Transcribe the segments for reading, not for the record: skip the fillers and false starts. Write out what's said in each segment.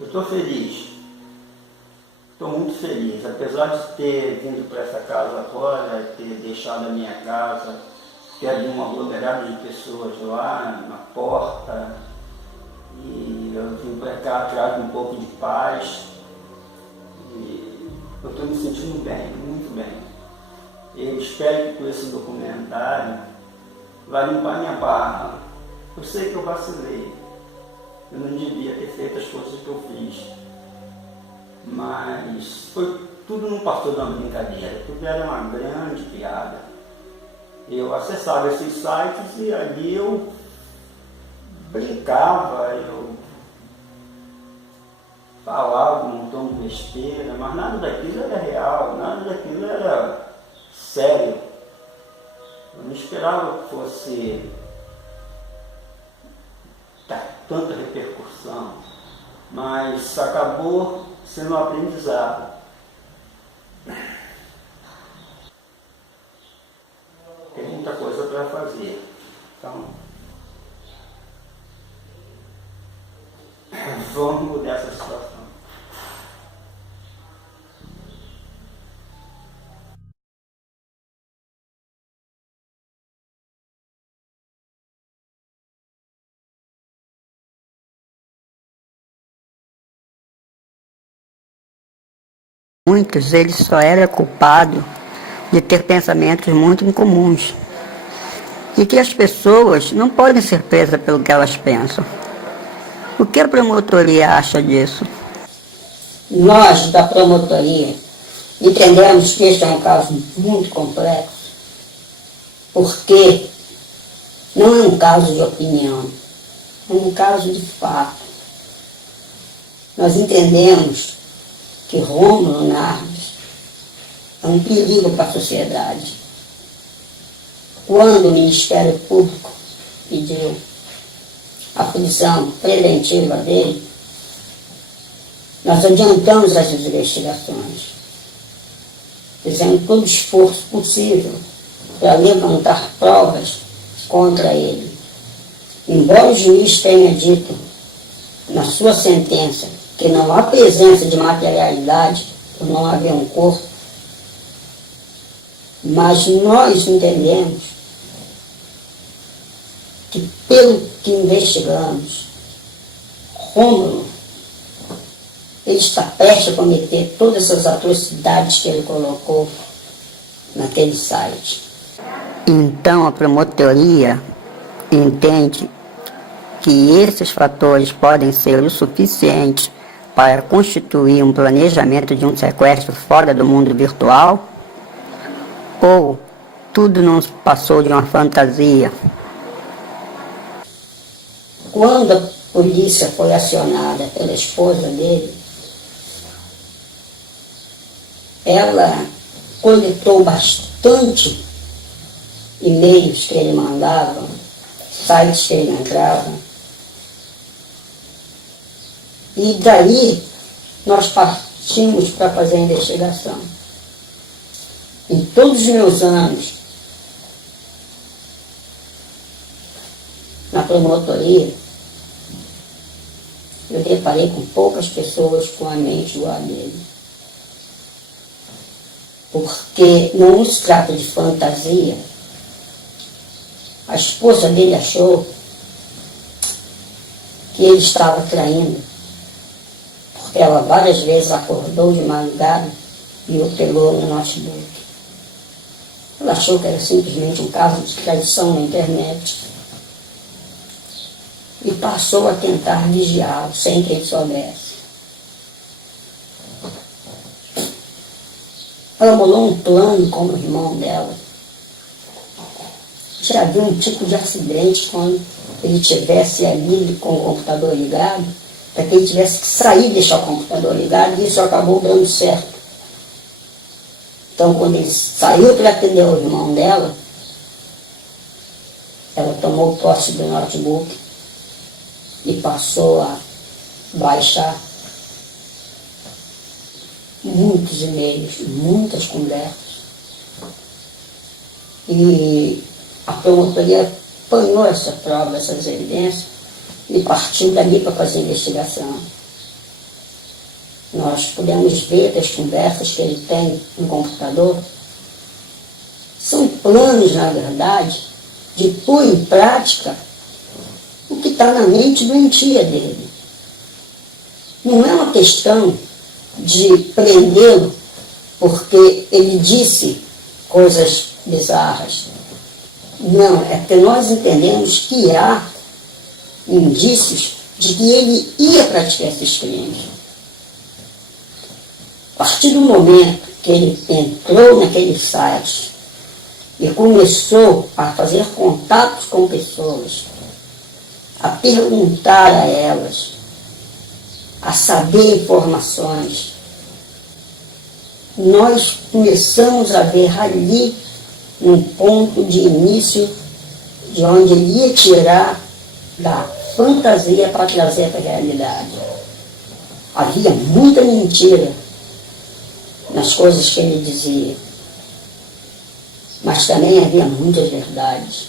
Eu estou feliz. Estou muito feliz. Apesar de ter vindo para essa casa agora, ter deixado a minha casa, ter ali uma aglomerada de pessoas lá na porta, e eu vim para cá atrás de um pouco de paz. E eu estou me sentindo bem, muito bem. Eu espero que com esse documentário vai limpar minha barra. Eu sei que eu vacilei. Eu não devia ter feito as coisas que eu fiz. Mas tudo não passou de uma brincadeira, tudo era uma grande piada. Eu acessava esses sites e ali eu brincava, eu falava um montão de besteira, mas nada daquilo era real, nada daquilo era sério. Eu não esperava que fosse tanta repercussão, mas acabou sendo um aprendizado. Tem muita coisa para fazer. Então, vamos mudar essa situação. Muitos, ele só era culpado de ter pensamentos muito incomuns. E que as pessoas não podem ser presas pelo que elas pensam. O que a promotoria acha disso? Nós, da promotoria, entendemos que este é um caso muito complexo, porque não é um caso de opinião, é um caso de fato. Nós entendemos que Rômulo Nardes é um perigo para a sociedade. Quando o Ministério Público pediu a prisão preventiva dele, nós adiantamos as investigações. Fizemos todo o esforço possível para levantar provas contra ele. Embora o juiz tenha dito na sua sentença que não há presença de materialidade por não haver um corpo, mas nós entendemos que, pelo que investigamos, Rômulo, ele está prestes a cometer todas essas atrocidades que ele colocou naquele site. Então a promotoria entende que esses fatores podem ser o suficiente para constituir um planejamento de um sequestro fora do mundo virtual? Ou tudo não passou de uma fantasia? Quando a polícia foi acionada pela esposa dele, ela coletou bastante e-mails que ele mandava, sites que ele entrava, e daí nós partimos para fazer a investigação. Em todos os meus anos na promotoria, eu deparei com poucas pessoas com a mente igual a dele. Porque não se trata de fantasia. A esposa dele achou que ele estava traindo, porque ela várias vezes acordou de madrugada e o pegou no notebook. Ela achou que era simplesmente um caso de traição na internet e passou a tentar vigiá-lo sem que ele soubesse. Ela bolou um plano com o irmão dela. Já havia um tipo de acidente quando ele estivesse ali com o computador ligado, para que ele tivesse que sair e deixar o computador ligado, e isso acabou dando certo. Então, quando ele saiu para atender o irmão dela, ela tomou posse do notebook e passou a baixar muitos e-mails, muitas conversas. E a promotoria apanhou essa prova, essas evidências, e partiu dali para fazer a investigação. nós podemos ver das conversas que ele tem no computador, são planos, na verdade, de pôr em prática o que está na mente doentia dele. Não é uma questão de prendê-lo porque ele disse coisas bizarras. Não, é que nós entendemos que há indícios de que ele ia praticar esses crimes. A partir do momento que ele entrou naquele site e começou a fazer contatos com pessoas, a perguntar a elas, a saber informações, nós começamos a ver ali um ponto de início de onde ele ia tirar da fantasia para trazer para a realidade. Havia muita mentira nas coisas que ele dizia, mas também havia muitas verdades.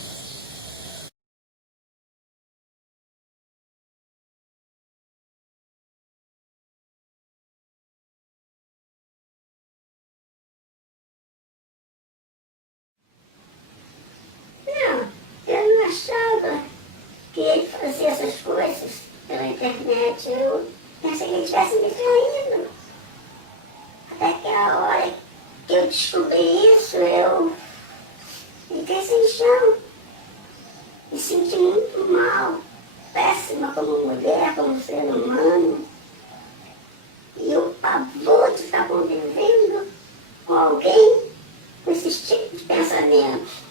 Eu não achava que ele fazia essas coisas pela internet. Eu pensei que ele estivesse me traindo. Até que a hora que eu descobri isso, eu fiquei sem chão. Me senti muito mal, péssima como mulher, como ser humano. E o pavor de estar convivendo com alguém com esses tipos de pensamentos.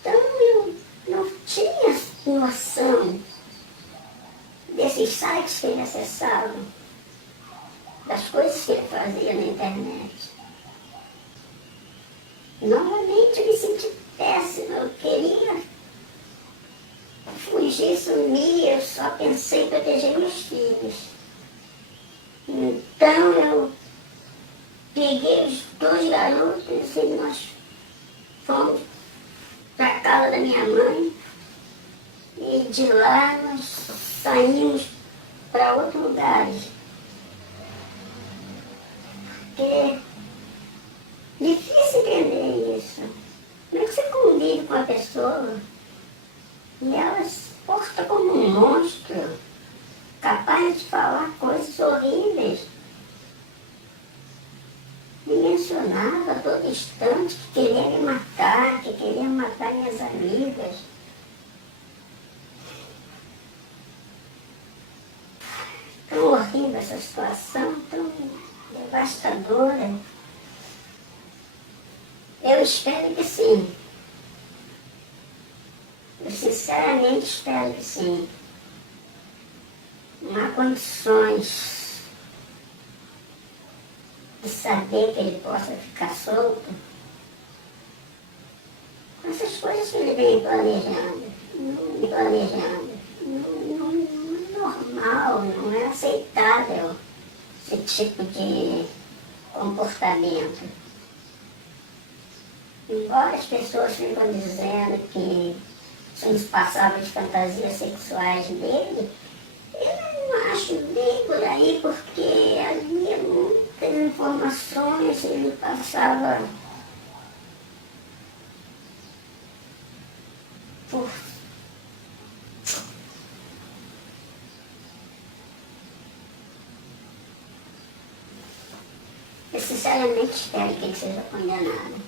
Então eu não tinha noção desses sites que ele acessava, das coisas que ele fazia na internet. Novamente eu me senti péssima, eu queria fugir, sumir, eu só pensei em proteger meus filhos. Então eu peguei os 2 garotos e nós fomos para a casa da minha mãe e de lá nós saímos para outro lugar. Porque é difícil entender isso. Como é que você convive com a pessoa e ela se porta como um monstro, capaz de falar coisas horríveis? Me mencionava a todo instante que queria me matar, que queria matar minhas amigas. Tão horrível essa situação, tão devastadora. Eu espero que sim. Eu sinceramente espero que sim. Não há condições de saber que ele possa ficar solto com essas coisas que ele vem planejando. Não é normal, não é aceitável esse tipo de comportamento. Embora as pessoas ficam dizendo que isso nos passava de fantasias sexuais dele, eu não acho bem por aí, porque havia muitas informações, ele passava por eu sinceramente espero que ele seja condenado.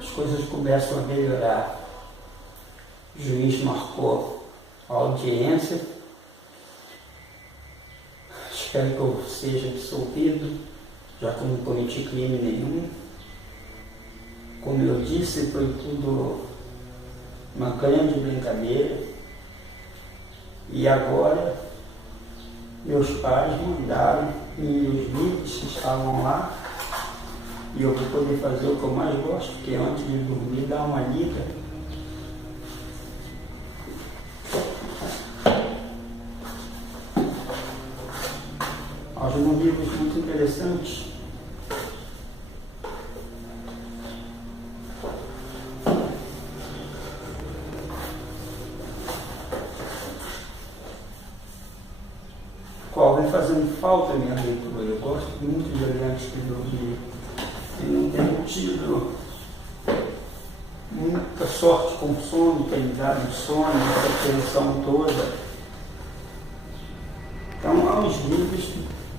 As coisas começam a melhorar. O juiz marcou a audiência. Espero que eu seja absolvido, já que eu não cometi crime nenhum. Como eu disse, foi tudo uma grande brincadeira. E agora, meus pais mandaram os vídeos que estavam lá, e eu vou poder fazer o que eu mais gosto, que é antes de dormir, dar uma lida. Alguns livros muito interessantes. Qual vem fazendo falta a minha leitura. Eu gosto muito de ler antes de dormir. E não tenho tido muita sorte com sono, tem me dado sono, essa tensão toda. Então há uns livros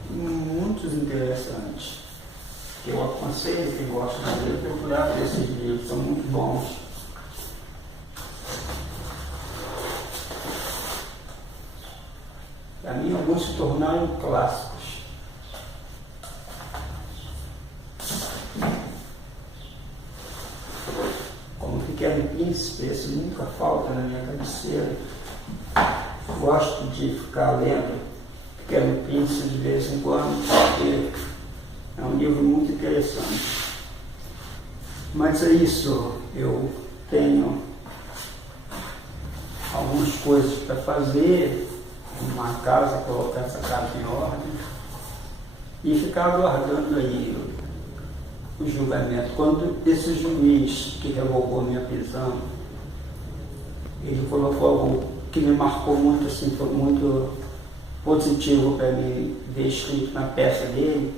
muito interessantes, que eu aconselho quem gosta de ler procurar por esses livros, são muito bons. Para mim, alguns se tornaram clássicos. Como Pequeno Príncipe, esse nunca falta na minha cabeceira. Gosto de ficar lendo Pequeno Príncipe de vez em quando, porque é um livro muito interessante. Mas é isso, eu tenho algumas coisas para fazer, uma casa, colocar essa casa em ordem e ficar aguardando aí o julgamento. Quando esse juiz que revogou minha prisão, ele colocou algo que me marcou muito, assim, foi muito positivo para mim ver escrito na peça dele,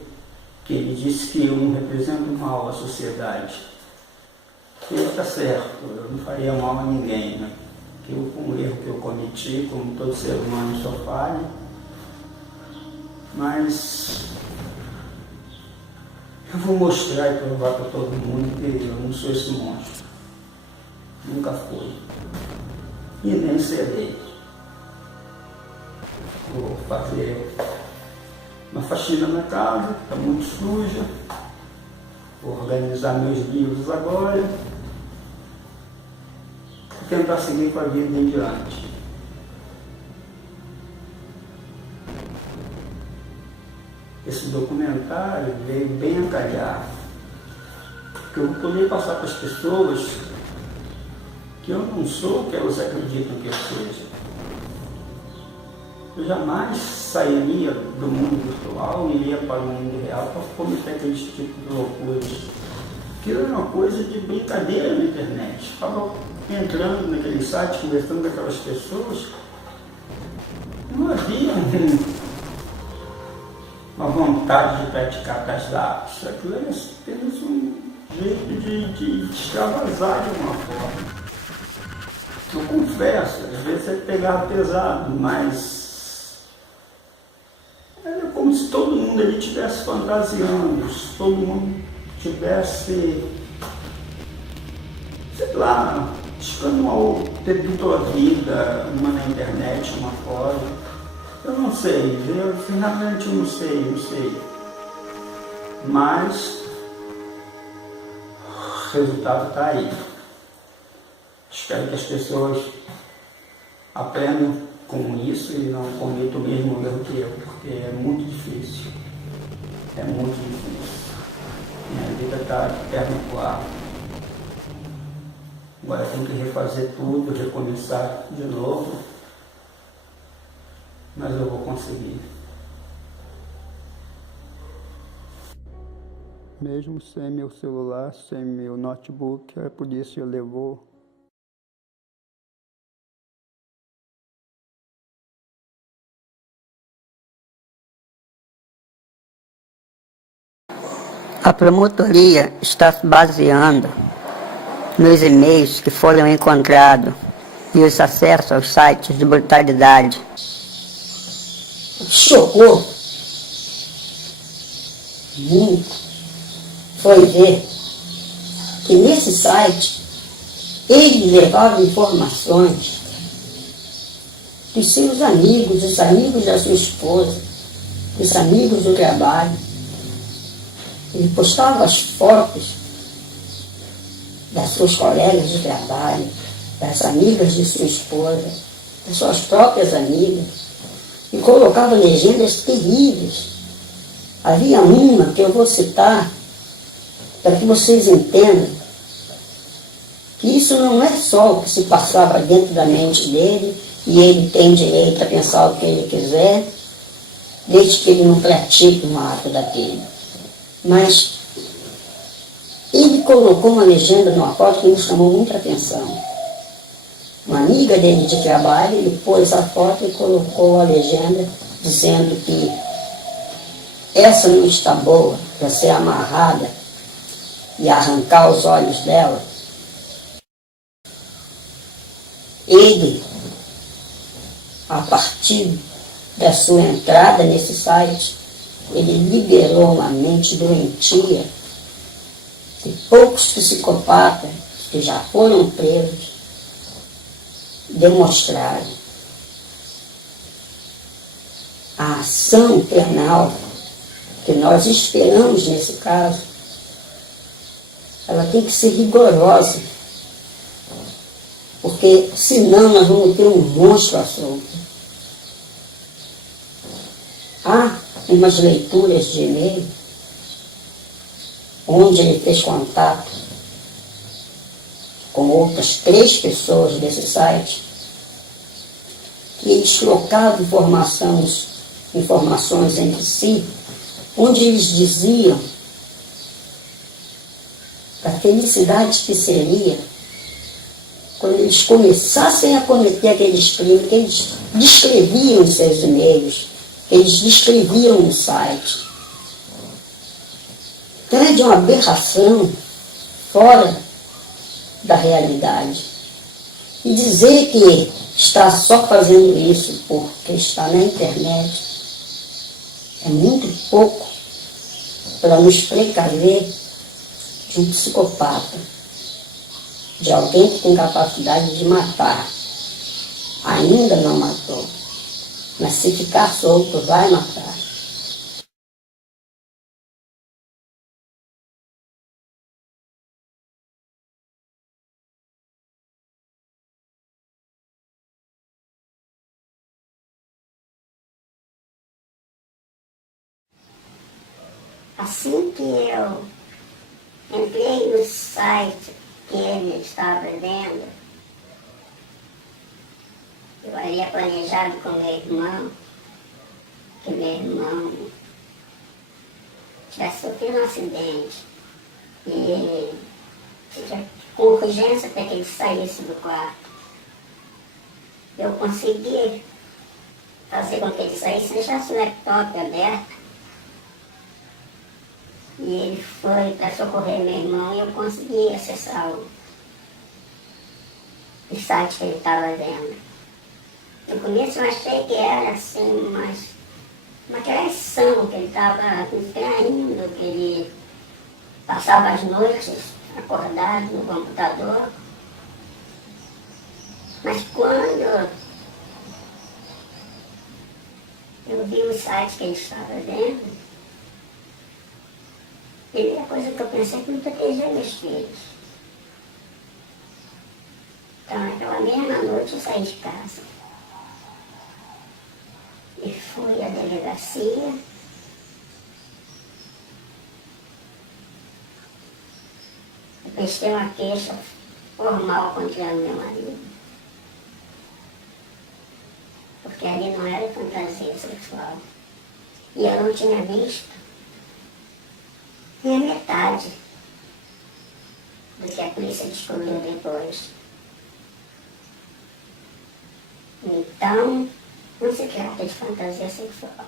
que ele disse que eu não represento mal à sociedade. E ele está certo, eu não faria mal a ninguém, né? Que eu, com o erro que eu cometi, como todo ser humano só falha, mas eu vou mostrar e provar para todo mundo que eu não sou esse monstro. Nunca fui. E nem serei. Vou fazer uma faxina na casa, que está muito suja. Vou organizar meus livros agora. E tentar seguir com a vida em diante. Esse documentário veio bem a calhar, porque eu vou poder passar para as pessoas que eu não sou o que elas acreditam que eu seja. Eu jamais sairia do mundo virtual e iria para o mundo real para cometer aquele tipo de loucuras. Aquilo era uma coisa de brincadeira na internet. Estava entrando naquele site, conversando com aquelas pessoas, não havia uma vontade de praticar tais atos. Aquilo era apenas um jeito de extravasar de uma forma. Eu confesso, às vezes é pegar pesado, mas era como se todo mundo ali estivesse fantasiando, se todo mundo estivesse, sei lá, buscando ter dupla vida, uma na internet, uma fora. Eu não sei, eu finalmente não sei. Mas o resultado está aí. Espero que as pessoas aprendam com isso e não cometam o mesmo erro que eu, porque é muito difícil. É muito difícil. Minha vida está de perna pro ar. Agora eu tenho que refazer tudo, recomeçar de novo. Mas eu vou conseguir. Mesmo sem meu celular, sem meu notebook, a polícia levou. A promotoria está se baseando nos e-mails que foram encontrados e os acessos aos sites de brutalidade. Chocou muito foi ver que nesse site eles levavam informações dos seus amigos, dos amigos da sua esposa, dos amigos do trabalho. Ele postava as fotos das suas colegas de trabalho, das amigas de sua esposa, das suas próprias amigas, e colocava legendas terríveis. Havia uma que eu vou citar para que vocês entendam que isso não é só o que se passava dentro da mente dele, e ele tem direito a pensar o que ele quiser, desde que ele não pratique um ato daquele. Mas ele colocou uma legenda numa foto que me chamou muita atenção. Uma amiga dele de trabalho, ele pôs a foto e colocou a legenda dizendo que essa não está boa para ser amarrada e arrancar os olhos dela. Ele, a partir da sua entrada nesse site, ele liberou uma mente doentia que poucos psicopatas que já foram presos demonstraram. A ação penal que nós esperamos nesse caso, ela tem que ser rigorosa, porque senão nós vamos ter um monstro à solta. Há umas leituras de e-mail onde ele fez contato com outras 3 pessoas desse site, que eles trocavam informações entre si, onde eles diziam a felicidade que seria quando eles começassem a cometer aqueles crimes que eles descreviam em seus e-mails, que eles descreviam no site. Então é de uma aberração fora da realidade. E dizer que está só fazendo isso porque está na internet é muito pouco para nos precaver de um psicopata, de alguém que tem capacidade de matar. Ainda não matou, mas se ficar solto vai matar. Assim que eu entrei no site que ele estava vendo, eu havia planejado com meu irmão que meu irmão tivesse sofrido um acidente e com urgência para que ele saísse do quarto. Eu consegui fazer com que ele saísse, deixasse o laptop aberto. E ele foi para socorrer meu irmão e eu consegui acessar o site que ele estava vendo. No começo eu achei que era assim uma traição, que ele estava me traindo, que ele passava as noites acordado no computador. Mas quando eu vi o site que ele estava vendo, a primeira coisa que eu pensei foi proteger meus filhos. Então, naquela mesma noite eu saí de casa e fui à delegacia. Eu prestei uma queixa formal contra o meu marido, porque ali não era fantasia sexual. E eu não tinha visto nem a metade do que a polícia descobriu depois. Então, não se trata de fantasia sexual.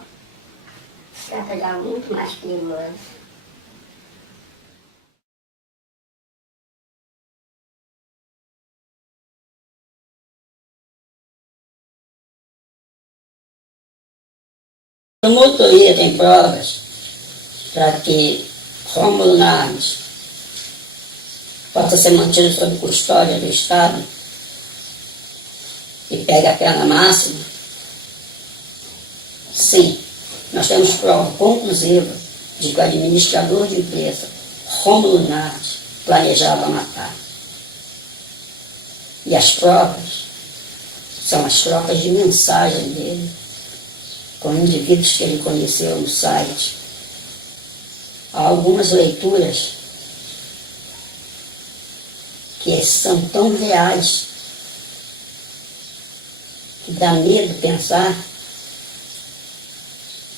Se trata de algo muito mais perigoso. A promotoria tem provas para que Rômulo Nardes possa ser mantido sob custódia do Estado e pegue a pena máxima? Sim, nós temos prova conclusiva de que o administrador de empresa, Rômulo Nardes, planejava matar. E as provas são as trocas de mensagem dele com indivíduos que ele conheceu no site. Há algumas leituras que são tão reais que dá medo pensar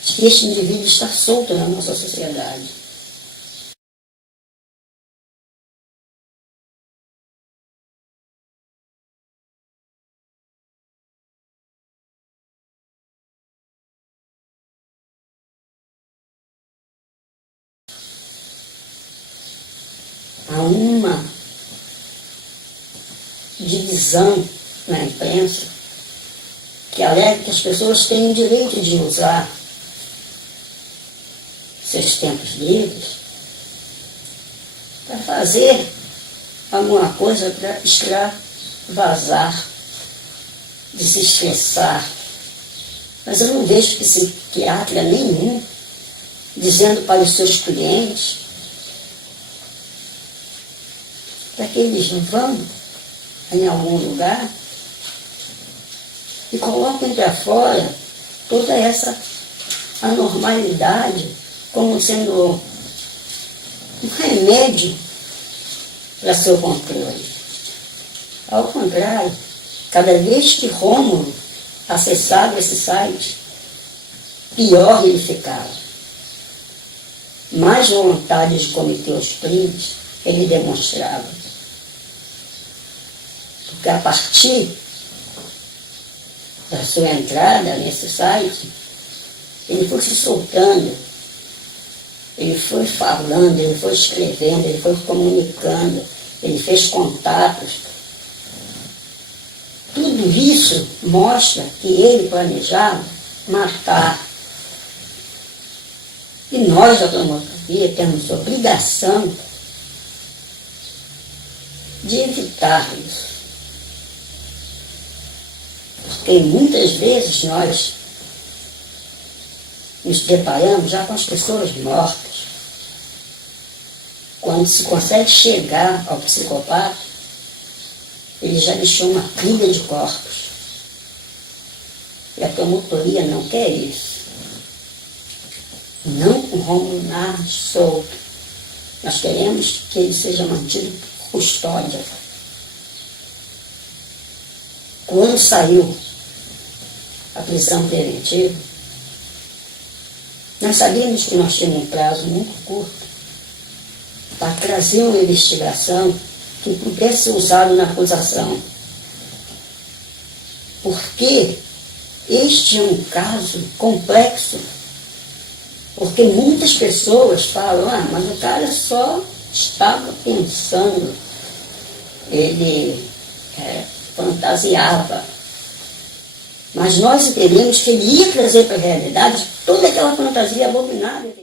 que este indivíduo está solto na nossa sociedade. Há uma divisão na imprensa que alega que as pessoas têm o direito de usar seus tempos livres para fazer alguma coisa para extravasar, desestressar. Mas eu não vejo psiquiatra nenhum dizendo para os seus clientes para que eles vão em algum lugar e coloquem para fora toda essa anormalidade como sendo um remédio para seu controle. Ao contrário, cada vez que Rômulo acessava esse site, pior ele ficava. Mais vontade de cometer os crimes ele demonstrava. Porque a partir da sua entrada nesse site, ele foi se soltando, ele foi falando, ele foi escrevendo, ele foi comunicando, ele fez contatos. Tudo isso mostra que ele planejava matar. E nós, da promotoria, temos obrigação de evitar isso. Porque muitas vezes nós nos deparamos já com as pessoas mortas. Quando se consegue chegar ao psicopata, ele já deixou uma pilha de corpos. E a promotoria não quer isso. Não com Rômulo Nardes solto. Nós queremos que ele seja mantido por custódia. Quando saiu a prisão preventiva, nós sabíamos que nós tínhamos um prazo muito curto para trazer uma investigação que pudesse ser usada na acusação. Porque este é um caso complexo. Porque muitas pessoas falam, mas o cara só estava pensando, ele fantasiava. Mas nós entendemos que ele ia trazer para a realidade toda aquela fantasia abominável.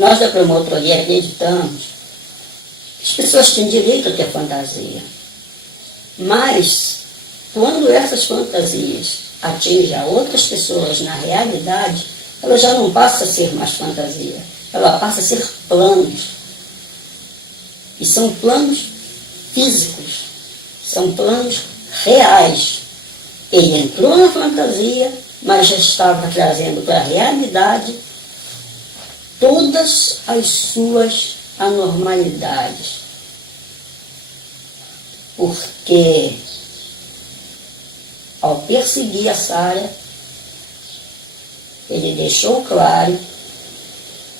Nós da promotoria acreditamos que as pessoas têm direito a ter fantasia. Mas, quando essas fantasias atingem a outras pessoas na realidade, ela já não passa a ser mais fantasia. Ela passa a ser planos. E são planos físicos. São planos reais. Ele entrou na fantasia, mas já estava trazendo para a realidade todas as suas anormalidades. Porque, ao perseguir a Sara, ele deixou claro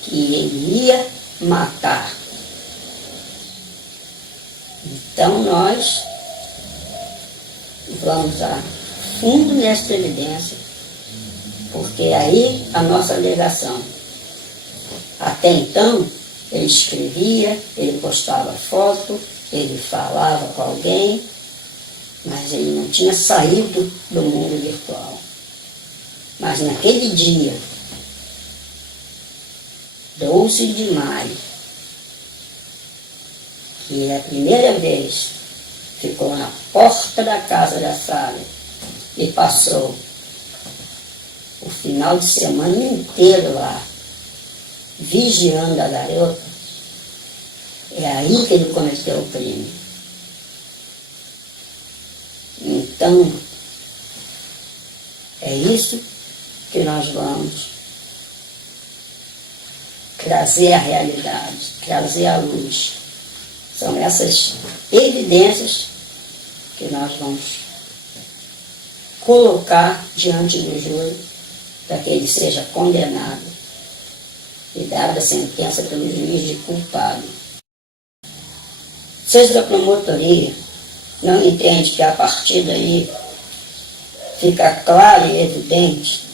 que ele ia matar. Então nós vamos a fundo nessa evidência porque é aí a nossa alegação. Até então, ele escrevia, ele postava foto, ele falava com alguém, mas ele não tinha saído do mundo virtual. Mas naquele dia, 12 de maio, que é a primeira vez, ficou na porta da casa da Sara e passou o final de semana inteiro lá, vigiando a garota, é aí que ele cometeu o crime. Então, é isso que nós vamos trazer à realidade, trazer à luz. São essas evidências que nós vamos colocar diante do júri para que ele seja condenado e dada a sentença pelo juiz de culpado. Seja da promotoria, não entende que a partir daí fica claro e evidente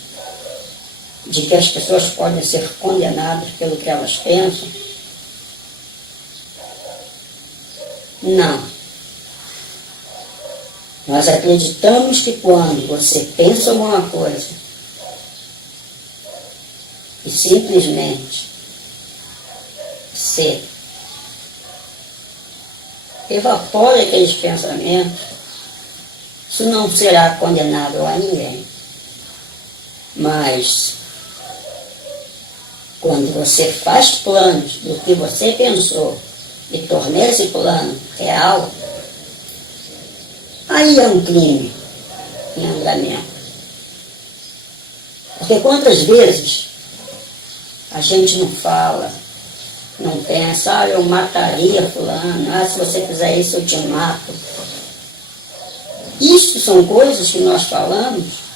de que as pessoas podem ser condenadas pelo que elas pensam? Não. Nós acreditamos que quando você pensa alguma coisa e simplesmente você evapora aqueles pensamentos, isso não será condenável a ninguém. Mas quando você faz planos do que você pensou e torna esse plano real, aí é um crime em andamento. Porque quantas vezes a gente não fala, não pensa, eu mataria fulano, se você fizer isso eu te mato. Isso são coisas que nós falamos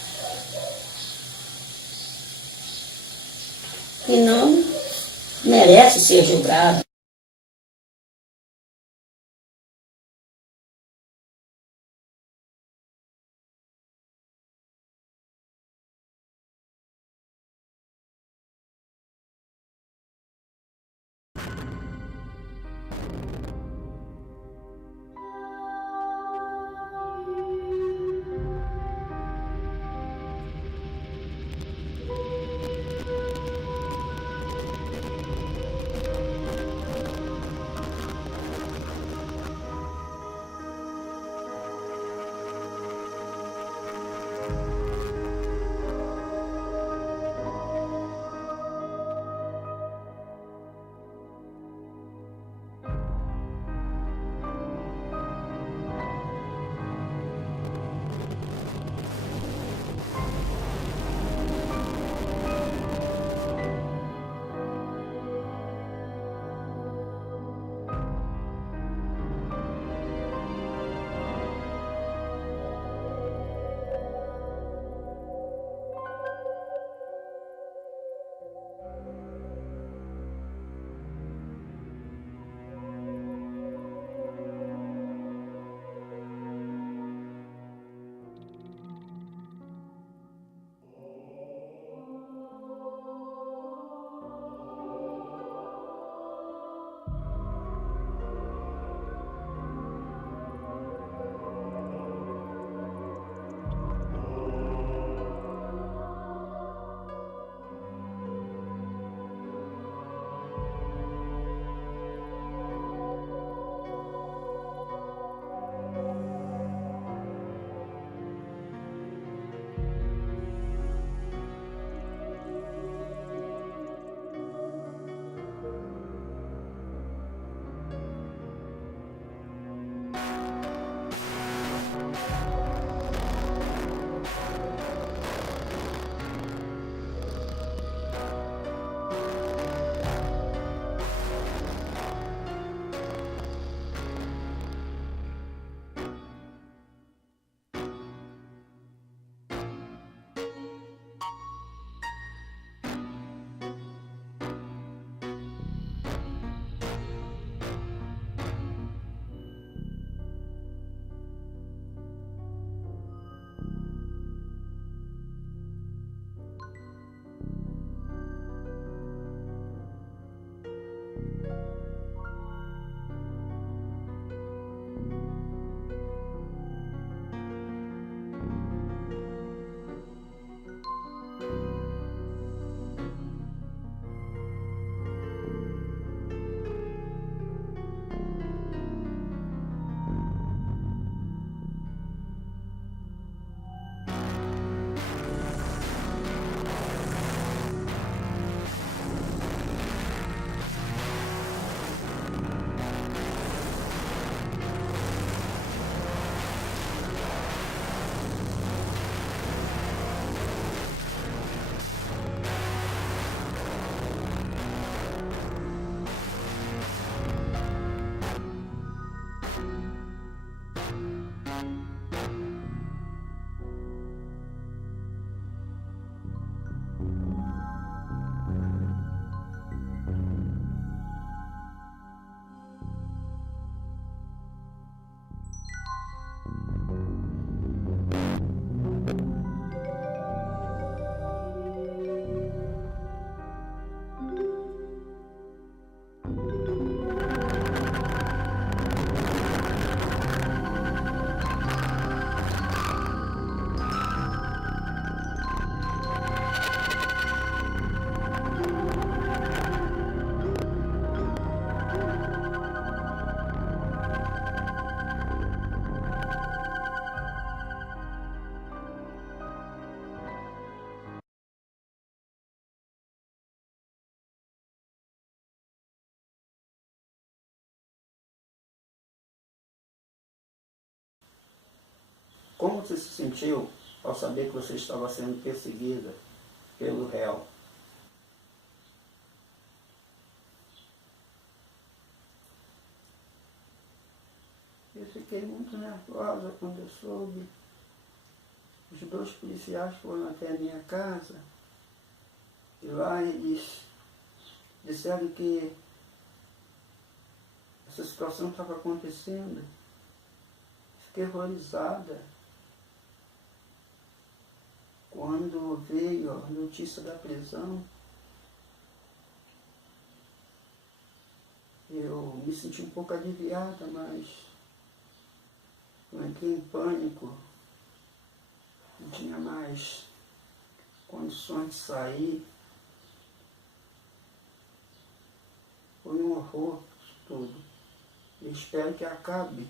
que não merece ser julgado. Como você se sentiu ao saber que você estava sendo perseguida pelo réu? Eu fiquei muito nervosa quando eu soube. Os 2 policiais foram até a minha casa e lá eles disseram que essa situação estava acontecendo. Fiquei horrorizada quando veio a notícia da prisão. Eu me senti um pouco aliviada, mas eu entrei em pânico. Não tinha mais condições de sair. Foi um horror isso tudo. Eu espero que acabe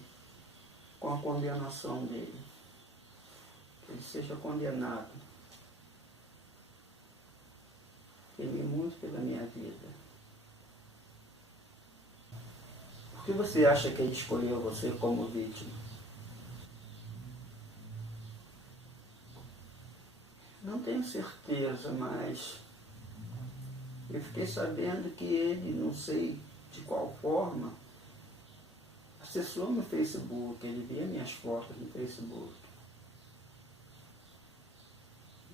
com a condenação dele. Que ele seja condenado. Temi muito pela minha vida. Por que você acha que ele escolheu você como vítima? Não tenho certeza, mas eu fiquei sabendo que ele, não sei de qual forma, acessou meu Facebook, ele via minhas fotos no Facebook.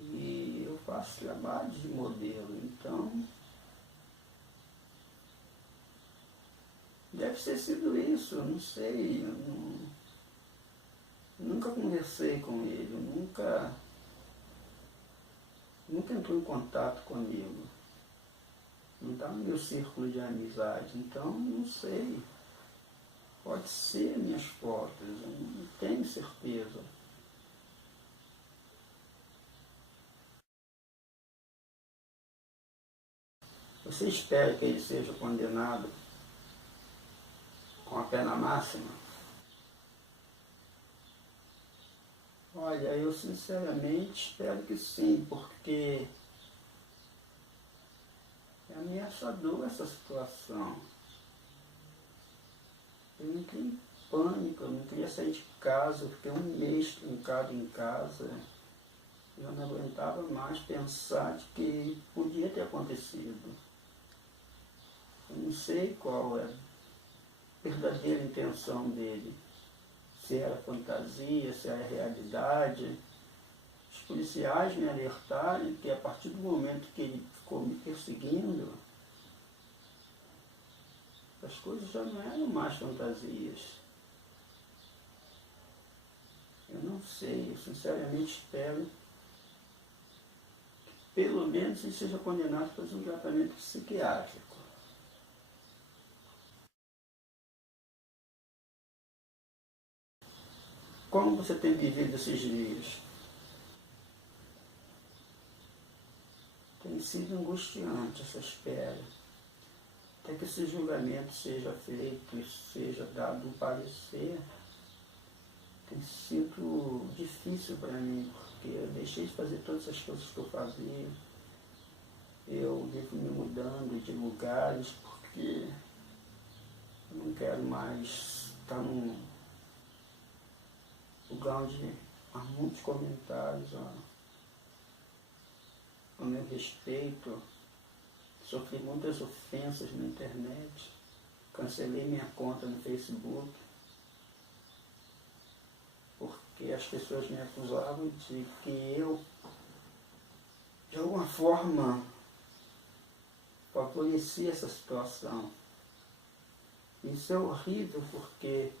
E eu faço trabalho de modelo, então deve ter sido isso, eu não sei, nunca conversei com ele, nunca entrou em contato comigo. Não está no meu círculo de amizade, então não sei. Pode ser minhas fotos, eu não tenho certeza. Você espera que ele seja condenado com a pena máxima? Olha, eu sinceramente espero que sim, porque é ameaçador essa situação. Eu entrei em pânico, eu não queria sair de casa, eu fiquei um mês trancado em casa. Eu não aguentava mais pensar de que podia ter acontecido. Eu não sei qual é a verdadeira intenção dele. Se era fantasia, se era realidade. Os policiais me alertaram que a partir do momento que ele ficou me perseguindo, as coisas já não eram mais fantasias. Eu não sei, eu sinceramente espero que pelo menos ele seja condenado a fazer um tratamento psiquiátrico. Como você tem vivido esses dias? Tem sido angustiante essa espera. Até que esse julgamento seja feito e seja dado um parecer, tem sido difícil para mim, porque eu deixei de fazer todas as coisas que eu fazia. Eu vivo me mudando de lugares porque eu não quero mais estar num lugar onde há muitos comentários a meu respeito. Sofri muitas ofensas na internet, cancelei minha conta no Facebook, porque as pessoas me acusavam de que eu, de alguma forma, favoreci essa situação. Isso é horrível porque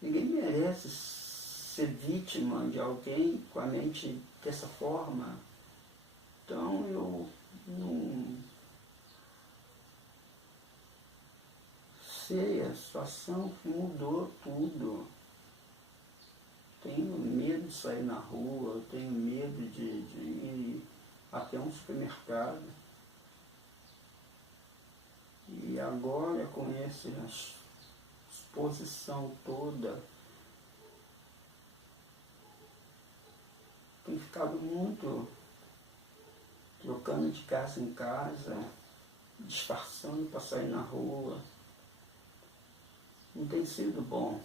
ninguém merece ser vítima de alguém com a mente dessa forma. Então eu não sei, a situação mudou tudo. Tenho medo de sair na rua, eu tenho medo de ir até um supermercado. E agora com essa exposição toda, tenho ficado muito trocando de casa em casa, disfarçando para sair na rua. Não tem sido bom.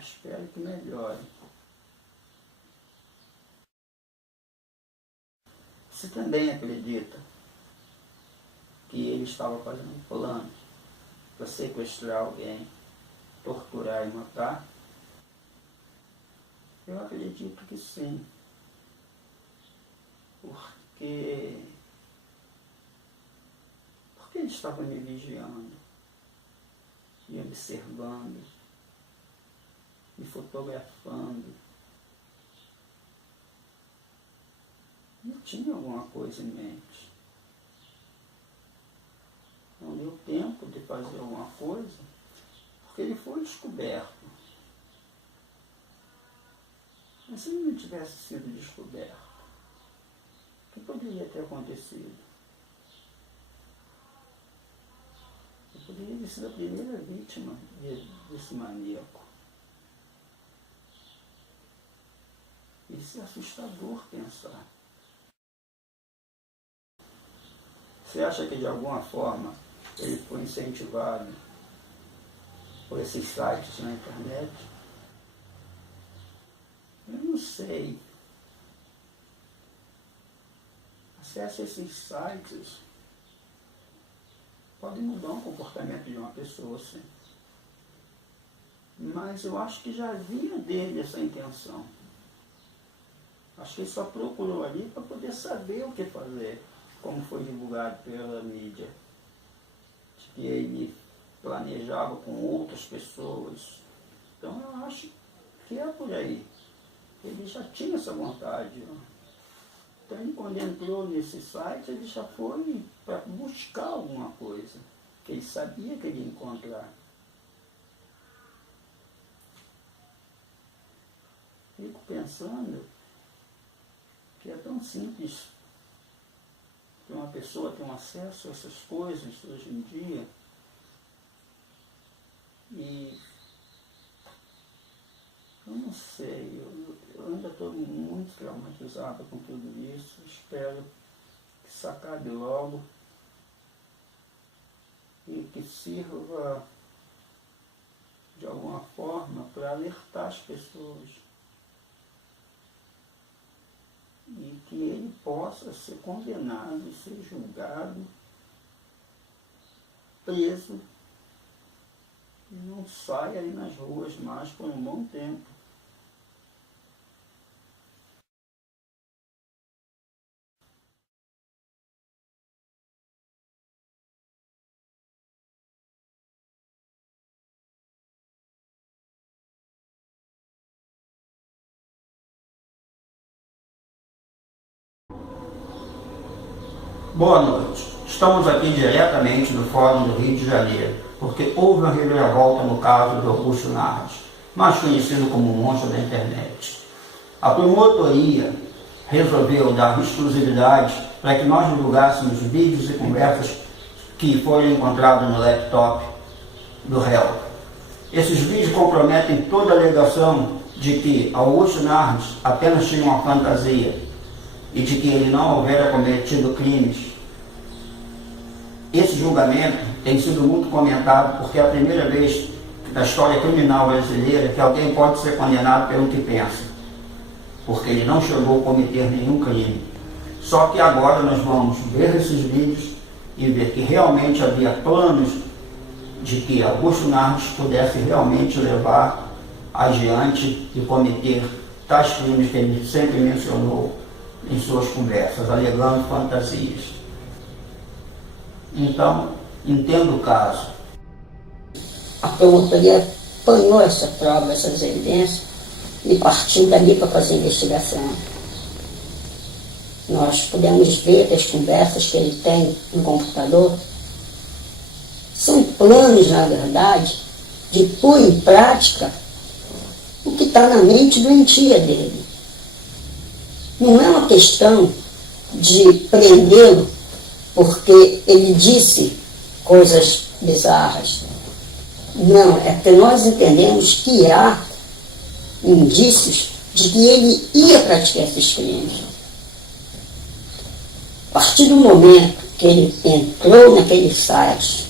Espero que melhore. Você também acredita que ele estava fazendo um plano para sequestrar alguém, torturar e matar? Eu acredito que sim. Porque ele estava me vigiando, me observando, me fotografando. Eu tinha alguma coisa em mente. Não deu tempo de fazer alguma coisa, porque ele foi descoberto. Mas se ele não tivesse sido descoberto, o que poderia ter acontecido? Eu poderia ter sido a primeira vítima desse maníaco. Isso é assustador pensar. Você acha que de alguma forma ele foi incentivado por esses sites na internet? Eu não sei. Acesso a esses sites pode mudar o comportamento de uma pessoa, sim. Mas eu acho que já vinha dele essa intenção. Acho que ele só procurou ali para poder saber o que fazer, como foi divulgado pela mídia. De que ele planejava com outras pessoas. Então eu acho que é por aí. Ele já tinha essa vontade. Então ele, quando entrou nesse site, ele já foi para buscar alguma coisa que ele sabia que ele ia encontrar. Fico pensando que é tão simples que uma pessoa tem acesso a essas coisas hoje em dia. E eu não sei, eu ainda estou muito traumatizado com tudo isso. Espero que isso acabe logo e que sirva de alguma forma para alertar as pessoas e que ele possa ser condenado, ser julgado, preso e não saia aí nas ruas mais por um bom tempo. Boa noite. Estamos aqui diretamente do Fórum do Rio de Janeiro, porque houve uma reviravolta no caso do Augusto Nardes, mais conhecido como o monstro da internet. A promotoria resolveu dar exclusividade para que nós divulgássemos vídeos e conversas que foram encontrados no laptop do réu. Esses vídeos comprometem toda a alegação de que Augusto Nardes apenas tinha uma fantasia e de que ele não houvera cometido crimes. Esse julgamento tem sido muito comentado porque é a primeira vez na história criminal brasileira que alguém pode ser condenado pelo que pensa, porque ele não chegou a cometer nenhum crime. Só que agora nós vamos ver esses vídeos e ver que realmente havia planos de que Augusto Nardes pudesse realmente levar adiante e cometer tais crimes que ele sempre mencionou em suas conversas, alegando fantasias. Então, entendo o caso. A promotoria apanhou essa prova, essas evidências, e partiu dali para fazer a investigação. Nós pudemos ver que as conversas que ele tem no computador são planos, na verdade, de pôr em prática o que está na mente doentia dele. Não é uma questão de prendê-lo porque ele disse coisas bizarras. Não, é que nós entendemos que há indícios de que ele ia praticar esses crimes. A partir do momento que ele entrou naquele site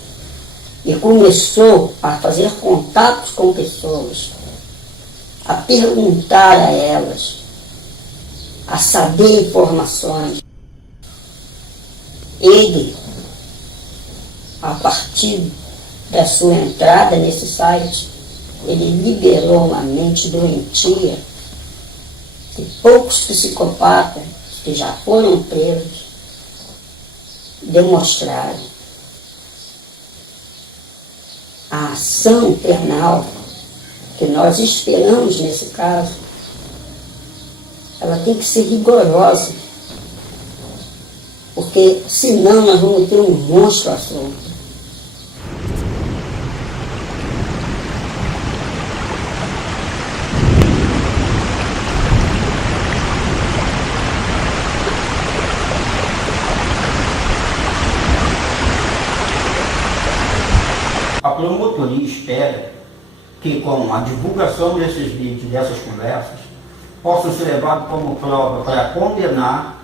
e começou a fazer contatos com pessoas a perguntar a elas, a saber informações. Ele, a partir da sua entrada nesse site, ele liberou uma mente doentia que poucos psicopatas que já foram presos demonstraram. A ação penal que nós esperamos nesse caso, ela tem que ser rigorosa, porque senão nós vamos ter um monstro à solta. A promotoria espera que, com a divulgação desses vídeos, dessas conversas, possam ser levados como prova para condenar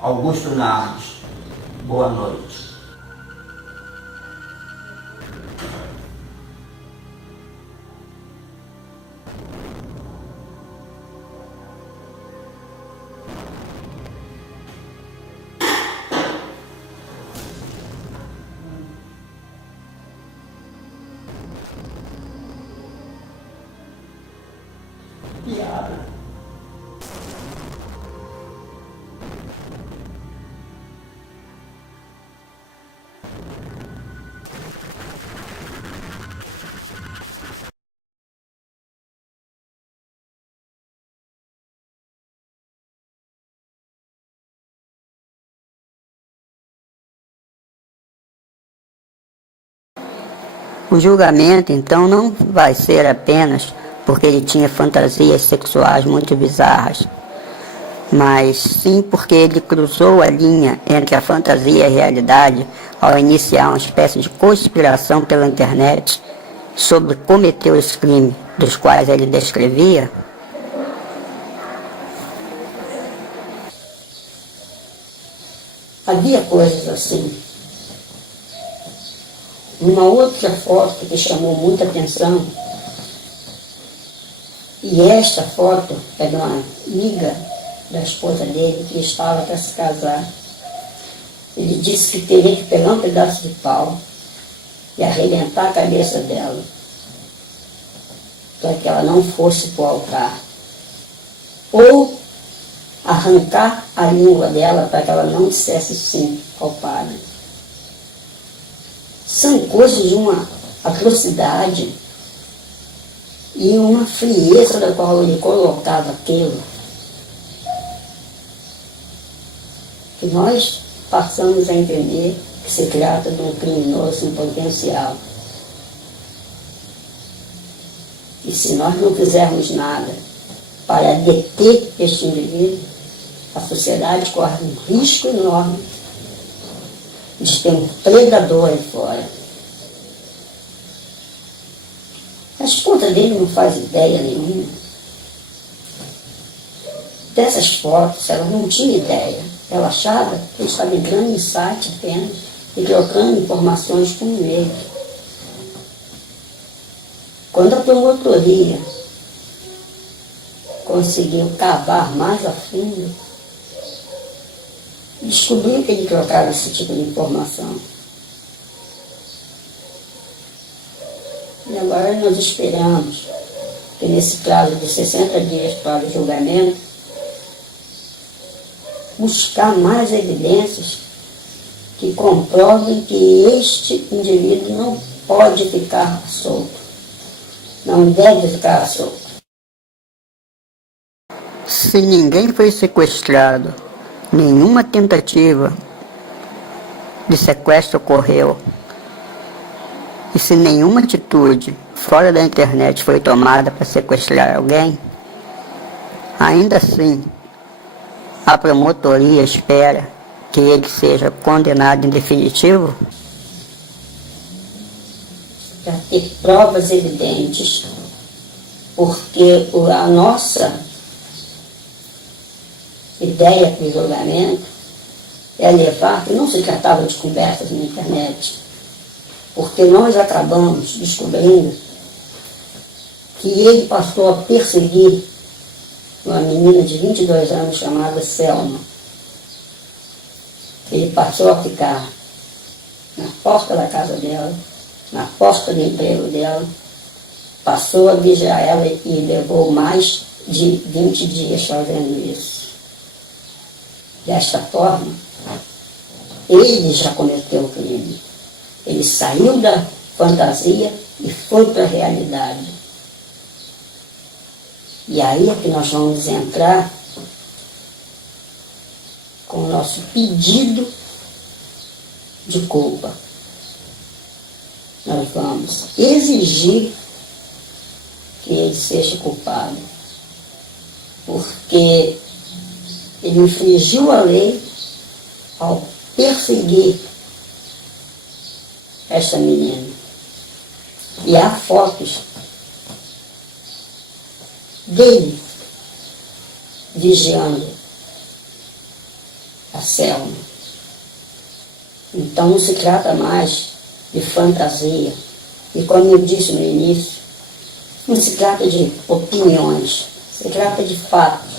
Augusto Nardes. Boa noite. Piada. O julgamento, então, não vai ser apenas porque ele tinha fantasias sexuais muito bizarras, mas sim porque ele cruzou a linha entre a fantasia e a realidade ao iniciar uma espécie de conspiração pela internet sobre cometer os crimes dos quais ele descrevia. Havia coisas assim. Uma outra foto que chamou muita atenção, e esta foto é de uma amiga da esposa dele que estava para se casar. Ele disse que teria que pegar um pedaço de pau e arrebentar a cabeça dela, para que ela não fosse para o altar, ou arrancar a língua dela para que ela não dissesse sim ao padre. São coisas de uma atrocidade e uma frieza da qual ele colocava aquilo, que nós passamos a entender que se trata de um criminoso em potencial. E se nós não fizermos nada para deter este indivíduo, a sociedade corre um risco enorme de ter um predador aí fora. A esposa dele não faz ideia nenhuma. Dessas fotos, ela não tinha ideia. Ela achava que ele estava entrando em site apenas e trocando informações com ele. Quando a promotoria conseguiu cavar mais a fundo, descobriu que ele trocava esse tipo de informação. E agora nós esperamos que nesse prazo de 60 dias para o julgamento, buscar mais evidências que comprovem que este indivíduo não pode ficar solto, não deve ficar solto. Se ninguém foi sequestrado, nenhuma tentativa de sequestro ocorreu, e se nenhuma atitude fora da internet foi tomada para sequestrar alguém, ainda assim, a promotoria espera que ele seja condenado em definitivo? Para ter provas evidentes, porque a nossa ideia para o julgamento é levar que não se tratava de conversas na internet, porque nós acabamos descobrindo que que ele passou a perseguir uma menina de 22 anos chamada Selma. Ele passou a ficar na porta da casa dela, na porta do emprego dela, passou a vigiar ela e levou mais de 20 dias fazendo isso. Desta forma, ele já cometeu o crime. Ele saiu da fantasia e foi para a realidade. E aí é que nós vamos entrar com o nosso pedido de culpa. Nós vamos exigir que ele seja culpado, porque ele infringiu a lei ao perseguir esta menina. E há fotos dele vigiando a Selma. Então não se trata mais de fantasia. E como eu disse no início, não se trata de opiniões, se trata de fatos.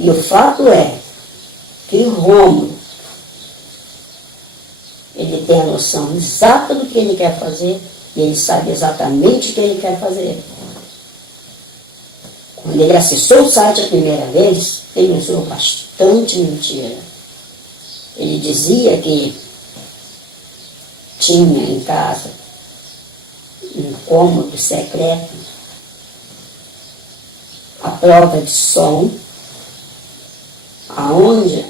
E o fato é que o Rômulo, ele tem a noção exata do que ele quer fazer e ele sabe exatamente o que ele quer fazer. Quando ele acessou o site a primeira vez, ele usou bastante mentira. Ele dizia que tinha em casa um cômodo secreto, a prova de som, aonde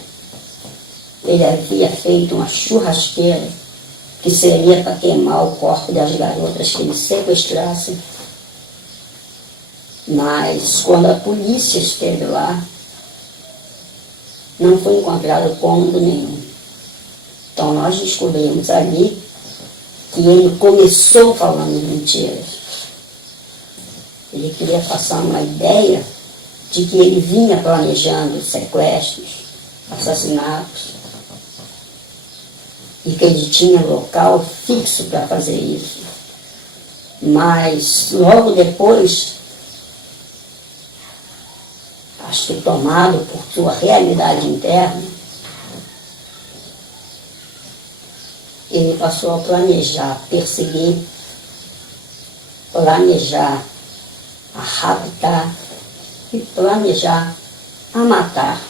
ele havia feito uma churrasqueira que seria para queimar o corpo das garotas que ele sequestrasse. Mas quando a polícia esteve lá, não foi encontrado cômodo nenhum. Então nós descobrimos ali que ele começou falando mentiras. Ele queria passar uma ideia de que ele vinha planejando sequestros, assassinatos, e que ele tinha local fixo para fazer isso. Mas logo depois, acho que tomado por sua realidade interna, ele passou a planejar, perseguir, planejar a raptar e planejar a matar.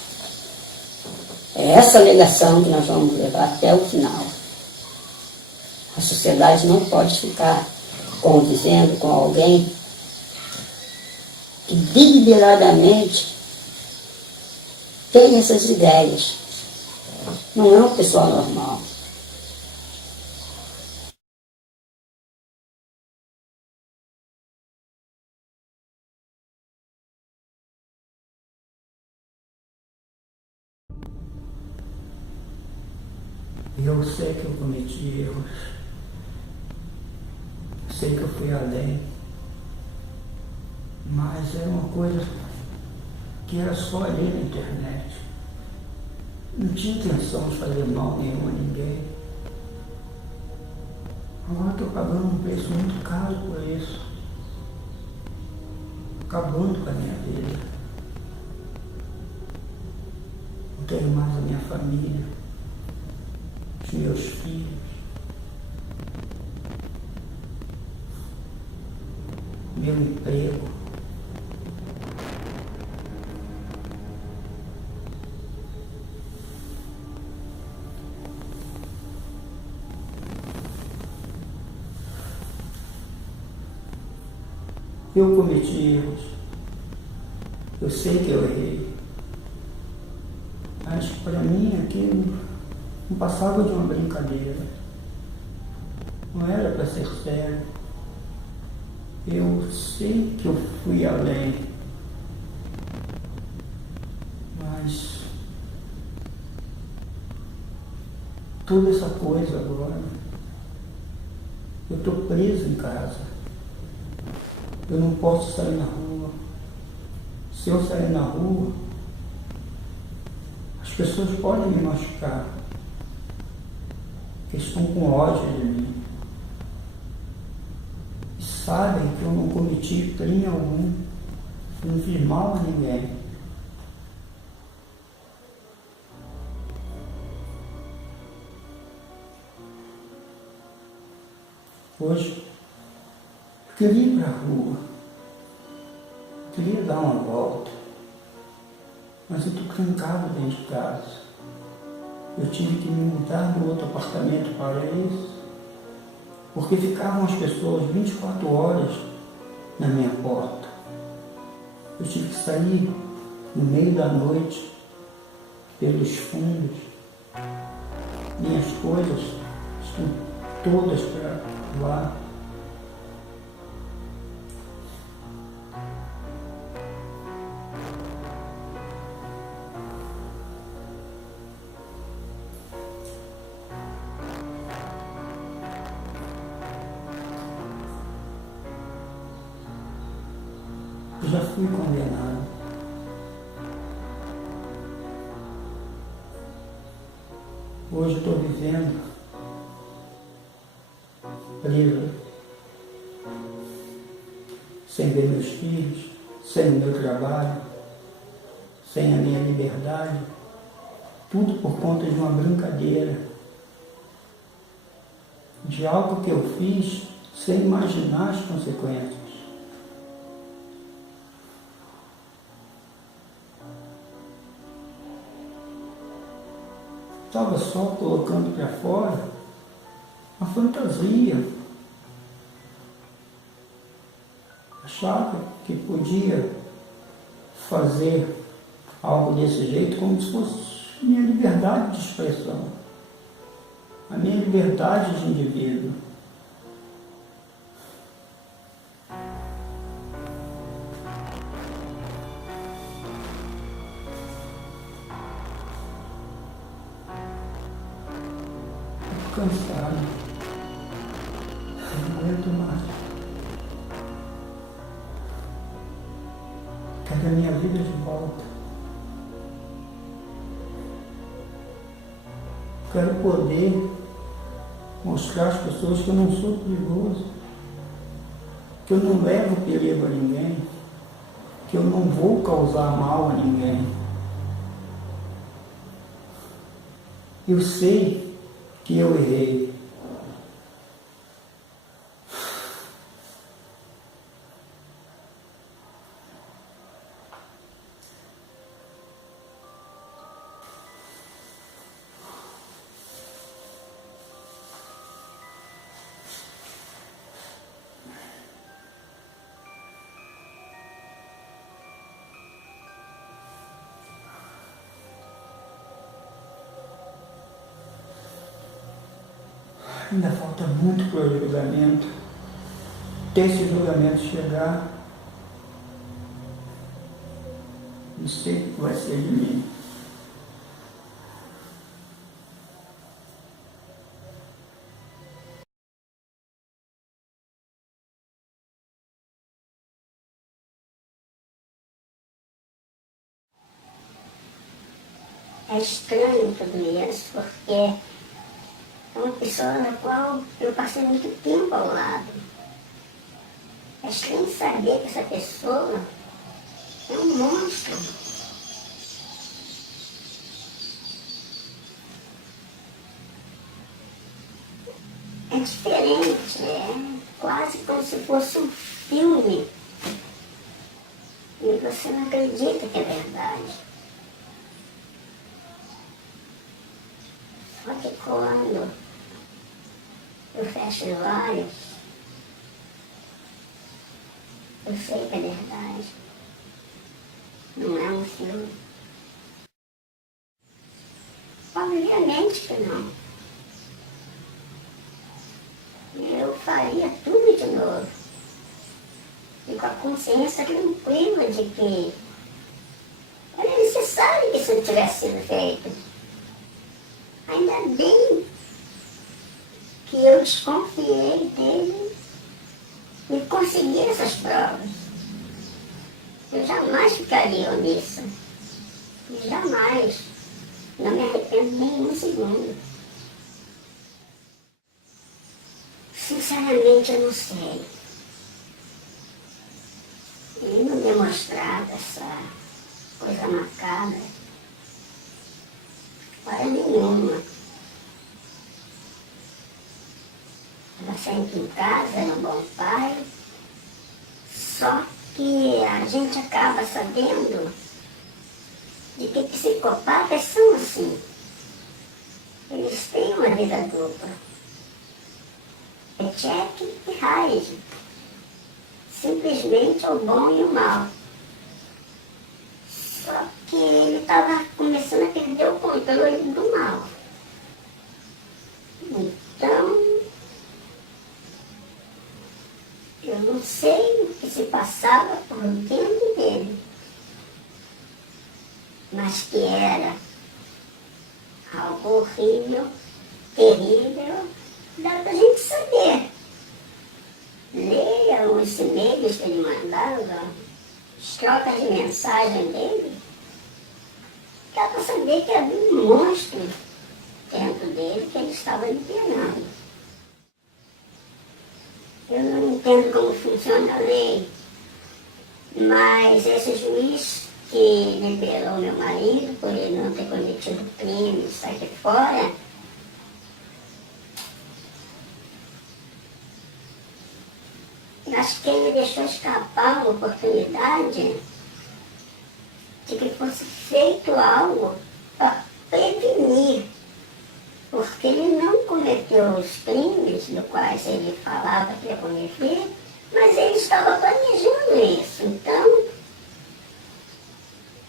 É essa alegação que nós vamos levar até o final. A sociedade não pode ficar convivendo com alguém que deliberadamente tem essas ideias. Não é uma pessoa normal. Eu sei que eu cometi erros, sei que eu fui além, mas era uma coisa que era só ali na internet. Não tinha intenção de fazer mal nenhum a ninguém. Agora estou pagando um preço muito caro por isso, acabando com a minha vida. Não tenho mais a minha família, os meus filhos. Meu emprego. Eu cometi erros. Eu sei que eu errei. Mas para mim aquilo não passava de uma brincadeira. Não era para ser sério. Eu sei que eu fui além. Mas toda essa coisa agora, eu estou preso em casa. Eu não posso sair na rua. Se eu sair na rua, as pessoas podem me machucar. Porque estão com ódio de mim. sabem que eu não cometi crime algum, eu não fiz mal a ninguém. Hoje, eu queria ir para a rua, eu queria dar uma volta, mas eu estou trancado dentro de casa. Eu tive que me mudar do outro apartamento para esse, porque ficavam as pessoas 24 horas na minha porta. Eu tive que sair no meio da noite, pelos fundos. Minhas coisas estão todas para lá. Eu já fui condenado. Hoje eu estou vivendo preso, sem ver meus filhos, sem o meu trabalho, sem a minha liberdade, tudo por conta de uma brincadeira, de algo que eu fiz sem imaginar as consequências. Estava só colocando para fora uma fantasia. Achava que podia fazer algo desse jeito como se fosse minha liberdade de expressão, a minha liberdade de indivíduo. Cansado, não aguento mais. Quero a minha vida de volta. Quero poder mostrar às pessoas que eu não sou perigoso, que eu não levo perigo a ninguém, que eu não vou causar mal a ninguém. Eu sei que eu errei. Ainda falta muito para o julgamento. Até esse julgamento chegar, não sei o que vai ser de mim. É estranho tudo isso, porque é uma pessoa na qual eu passei muito tempo ao lado. É estranho saber que essa pessoa é um monstro. É diferente, é quase como se fosse um filme. E você não acredita que é verdade. Só que quando eu fecho os olhos, eu sei que é verdade. Não é um filme. Obviamente que não. Eu faria tudo de novo. E com a consciência tranquila de que era necessário que isso tivesse sido feito. Ainda bem que eu desconfiei dele e consegui essas provas. Eu jamais ficaria omissa. Jamais. Não me arrependo nem um segundo. Sinceramente, eu não sei. mostrado essa coisa macabra. Hora nenhuma. Ela sempre em casa, era um bom pai. Só que a gente acaba sabendo de que psicopatas são assim. Eles têm uma vida dupla. É Jekyll e Hyde. Simplesmente o bom e o mal. Só que ele estava começando a perder o controle do mal. Então, eu não sei o que se passava por dentro dele, mas que era algo horrível, terrível, dá pra gente saber. Leia os e-mails que ele mandava, as trocas de mensagem dele, dá pra saber que havia um monstro dentro dele que ele estava liberando. Eu não entendo como funciona a lei, mas esse juiz que liberou meu marido por ele não ter cometido crime e sair fora, acho que ele deixou escapar a oportunidade de que fosse feito algo para prevenir, porque ele não cometeu os crimes dos quais ele falava que ia cometer, mas ele estava planejando isso. Então,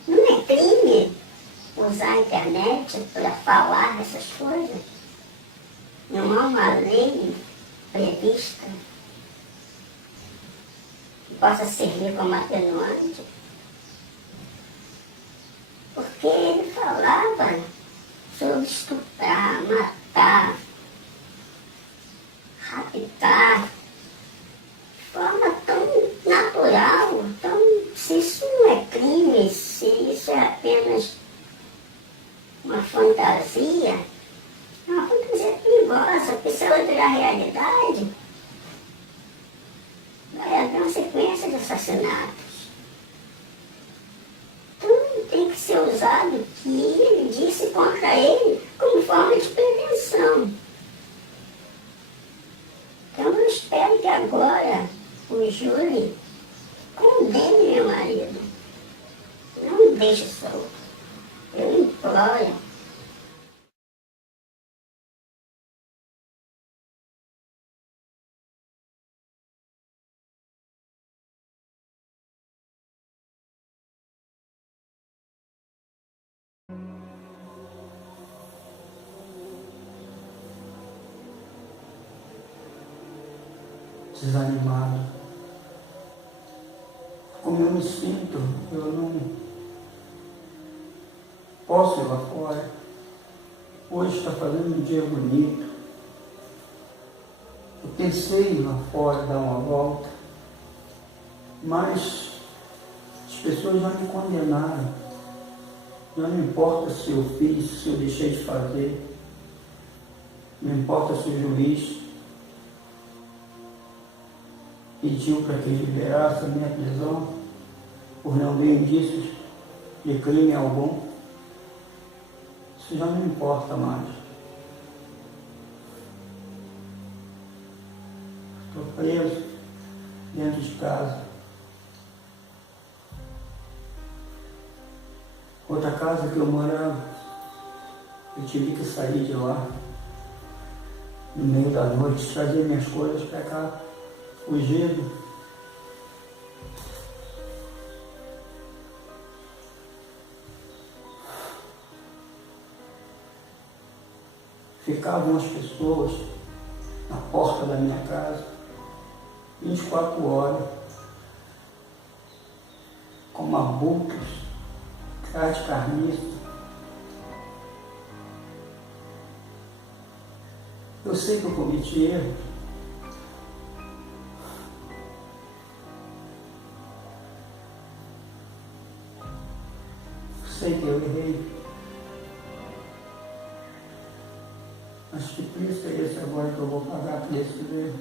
não é crime usar a internet para falar essas coisas. Não há uma lei prevista que possa servir como atenuante. Porque ele falava sobre estuprar, matar, raptar, de forma tão natural. Então, se isso não é crime, se isso é apenas uma fantasia, é uma fantasia perigosa, porque se ela virar realidade, vai haver uma sequência de assassinatos. Então tem que ser usado o que ele disse contra ele como forma de prevenção. Então eu espero que agora o júri condene meu marido. Não deixe solto. Eu imploro. Desanimado. Como eu me sinto, eu não posso ir lá fora. Hoje está fazendo um dia bonito. Eu pensei em ir lá fora, dar uma volta, mas as pessoas já me condenaram. Já não importa se eu fiz, se eu deixei de fazer. Não importa se o juiz pediu para que liberasse a minha prisão por não ver indícios de crime algum. Isso já não importa mais. Estou preso dentro de casa. Outra casa que eu morava, eu tive que sair de lá no meio da noite, trazer minhas coisas para cá, fugido. Ficavam as pessoas na porta da minha casa, 24 horas, como abutres, cara de carniça. Eu sei que eu cometi erro. Sei que eu errei. Mas que preço é esse agora que eu vou pagar por esse erro?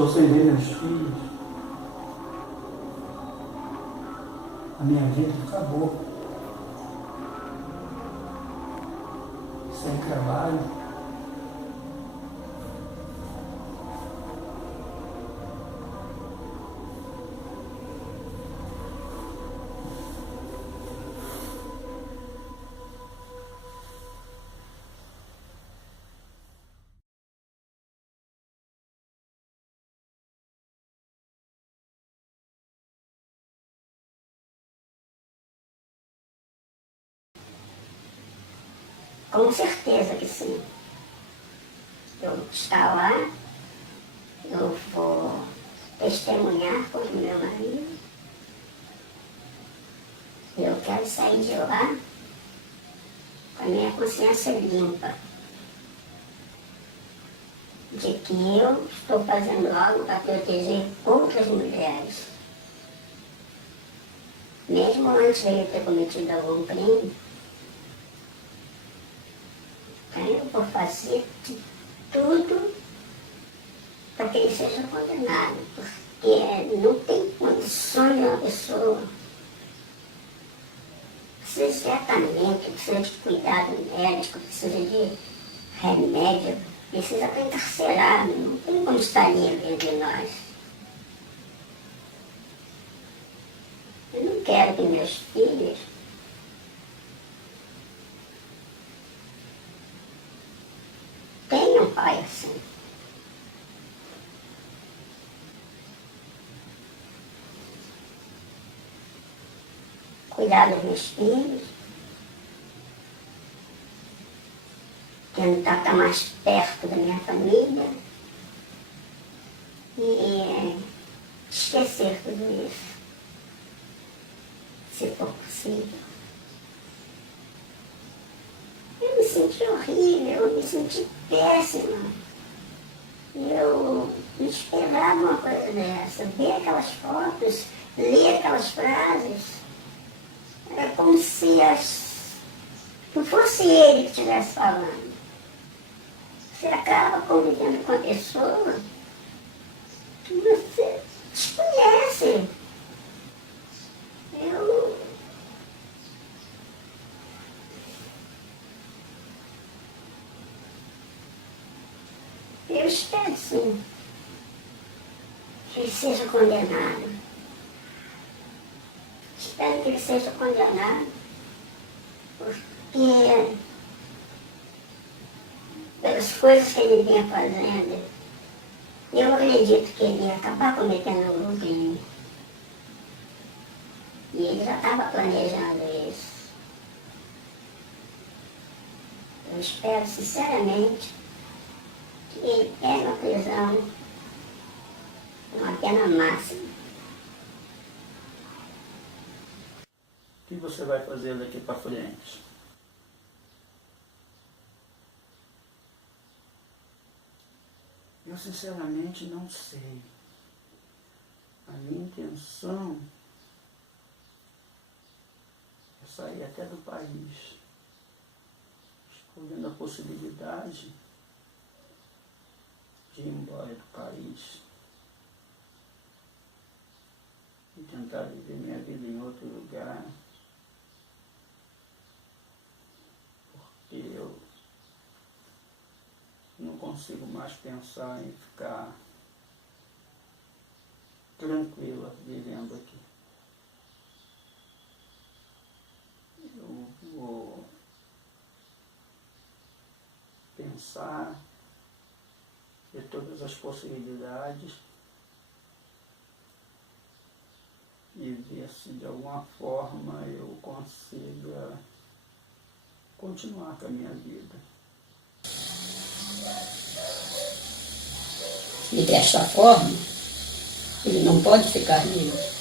Estou sem ver meus filhos. A minha vida acabou. Sem trabalho. Com certeza que sim. Eu estar lá, eu vou testemunhar por meu marido. Eu quero sair de lá com a minha consciência limpa. De que eu estou fazendo algo para proteger outras mulheres. Mesmo antes de eu ter cometido algum crime, eu vou fazer de tudo para que ele seja condenado, porque não tem condições de uma pessoa precisa de tratamento, precisa de cuidado médico, precisa de remédio, precisa estar encarcerado, não tem como estar livre de nós. Eu não quero que meus filhos tenham um pai assim. Cuidar dos meus filhos, tentar estar mais perto da minha família e esquecer tudo isso, se for possível. Eu me senti horrível, eu me senti péssima. Eu não esperava uma coisa dessa, ver aquelas fotos, ler aquelas frases. É como se não fosse ele que estivesse falando. Você acaba convivendo com a pessoa que você desconhece. Eu espero sim que ele seja condenado. Espero que ele seja condenado, porque pelas coisas que ele vinha fazendo, eu acredito que ele ia acabar cometendo algum crime. E ele já estava planejando isso. Eu espero sinceramente que ele pegue uma prisão, uma pena máxima. O que você vai fazer daqui para frente? Eu sinceramente não sei. A minha intenção é sair até do país. Estou vendo a possibilidade de ir embora do país e tentar viver minha vida em outro lugar. E eu não consigo mais pensar em ficar tranquila vivendo aqui. Eu vou pensar de todas as possibilidades e ver se de alguma forma eu consiga continuar com a minha vida. E desta forma, ele não pode ficar livre.